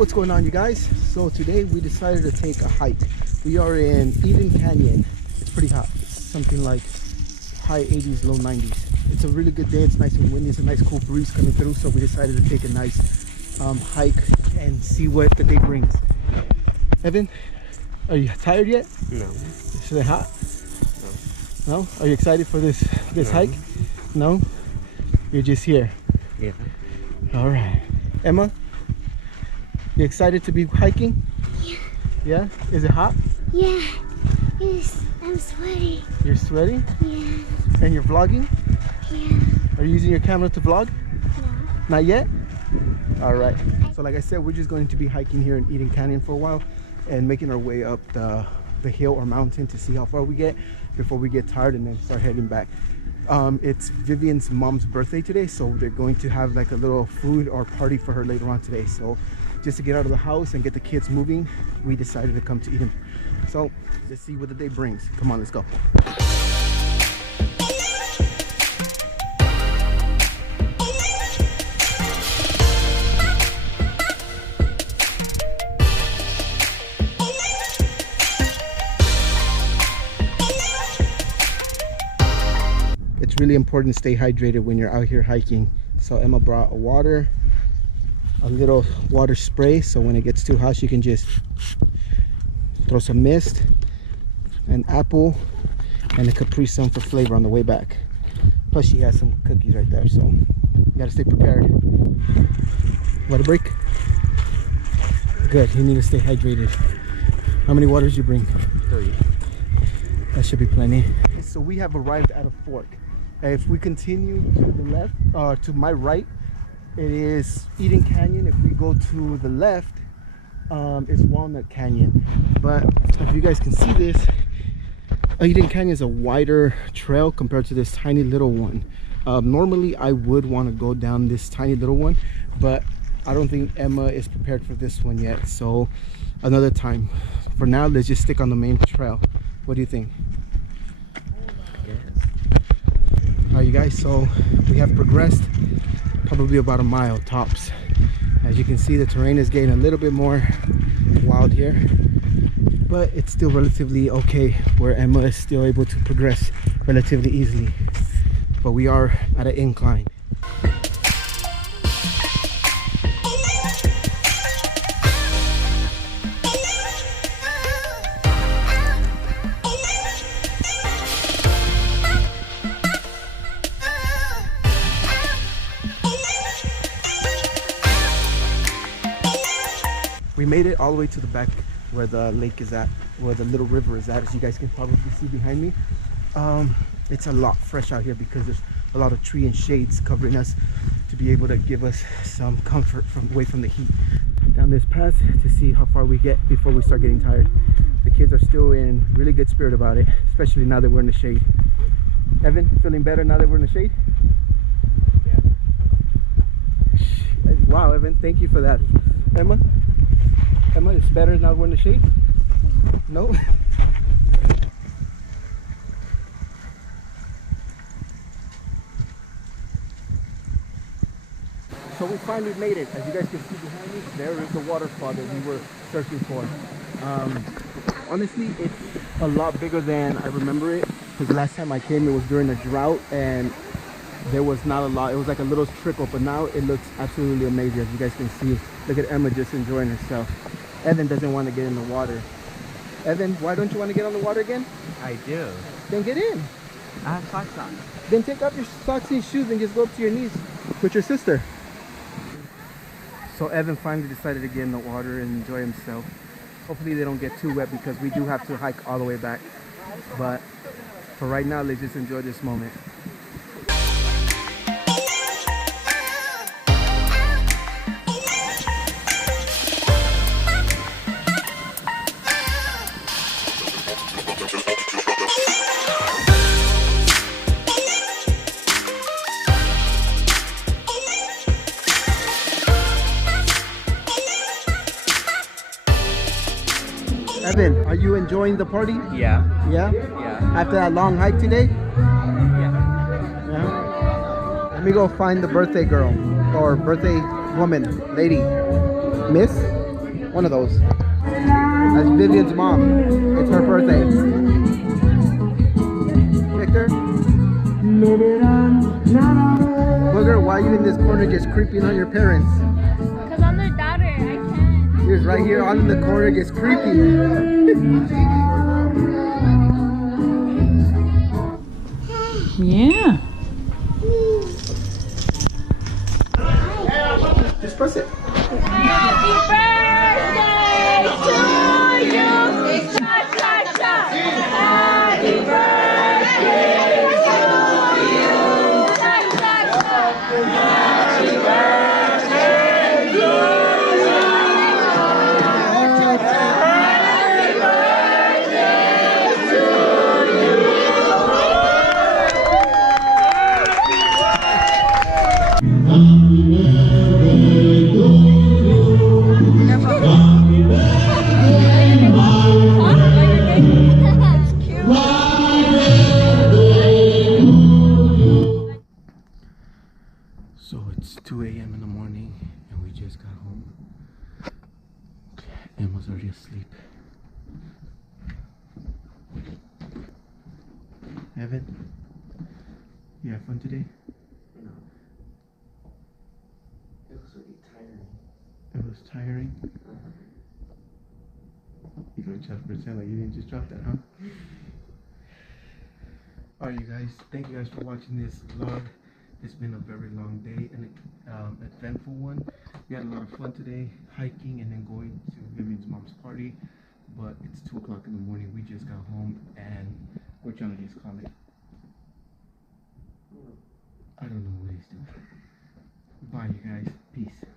What's going on, you guys? So today we decided to take a hike. We are in Eaton Canyon. It's pretty hot. It's something like high 80s, low 90s. It's a really good day. It's nice and windy. It's a nice cool breeze coming through. So we decided to take a nice hike and see what the day brings. Evan, are you tired yet? No. Is it hot? No. No? Are you excited for this hike? No? You're just here? Yeah. All right. Emma, you excited to be hiking? Yeah. Yeah? Is it hot? Yeah. Yes. I'm sweaty. You're sweating? Yeah. And you're vlogging? Yeah. Are you using your camera to vlog? No. Not yet? All right. So like I said, we're just going to be hiking here in Eaton Canyon for a while and making our way up the hill or mountain to see how far we get before we get tired and then start heading back. It's Vivian's mom's birthday today, so they're going to have like a little food or party for her later on today. So just to get out of the house and get the kids moving, we decided to come to Eaton. So let's see what the day brings. Come on, let's go. It's really important to stay hydrated when you're out here hiking. So Emma brought a water, a little water spray, so when it gets too hot you can just throw some mist, an apple, and a Capri Sun for flavor on the way back. Plus she has some cookies right there, so you gotta stay prepared. Water break? Good, you need to stay hydrated. How many waters you bring? 3. That should be plenty. So we have arrived at a fork. If we continue to the left, to my right, it is Eaton Canyon. If we go to the left, it's Walnut Canyon. But if you guys can see this, Eaton Canyon is a wider trail compared to this tiny little one. Normally I would want to go down this tiny little one, but I don't think Emma is prepared for this one yet. So another time. For now, let's just stick on the main trail. What do you think? Alright, you guys, so we have progressed probably about a mile tops. As you can see, the terrain is getting a little bit more wild here, but it's still relatively okay where Emma is still able to progress relatively easily. But we are at an incline. We made it all the way to the back where the lake is at, where the little river is at, as you guys can probably see behind me. It's a lot fresh out here because there's a lot of tree and shades covering us to be able to give us some comfort away from the heat. Down this path to see how far we get before we start getting tired. The kids are still in really good spirit about it, especially now that we're in the shade. Evan, feeling better now that we're in the shade? Yeah. Wow, Evan, thank you for that. Emma, it's better now we're in the shade? No? So we finally made it. As you guys can see behind me, there is the waterfall that we were searching for. Honestly, it's a lot bigger than I remember it, because the last time I came it was during a drought and there was not a lot. It was like a little trickle, but now it looks absolutely amazing. As you guys can see, look at Emma just enjoying herself. Evan doesn't want to get in the water. Evan, why don't you want to get on the water again? I do. Then get in. I have socks on. Then take off your socks and shoes and just go up to your knees with your sister. So Evan finally decided to get in the water and enjoy himself. Hopefully they don't get too wet because we do have to hike all the way back. But for right now, let's just enjoy this moment. Evan, are you enjoying the party? Yeah. Yeah? Yeah. After that long hike today? Yeah. Yeah? Let me go find the birthday girl or birthday woman, lady. Miss? One of those. That's Vivian's mom. It's her birthday. Victor? Booger, why are you in this corner just creeping on your parents? Because I'm their daughter. I can't. You're right here on in the corner just creeping. Yeah. Just press it. Happy birthday to you. SnatChat. Happy birthday to you. SnatChat. Happy birthday to you. Happy birthday to you. So it's 2 a.m. in the morning and we just got home. Emma's already asleep. Evan, you have fun today? No. It was really tiring. It was tiring? You don't try to pretend like you didn't just drop that, huh? Alright, you guys, thank you guys for watching this vlog. It's been a very long day and an eventful one. We had a lot of fun today, hiking and then going to Vivian's mom's party. But it's 2 o'clock in the morning. We just got home and we're trying to just call it. I don't know what he's doing. Bye, you guys. Peace.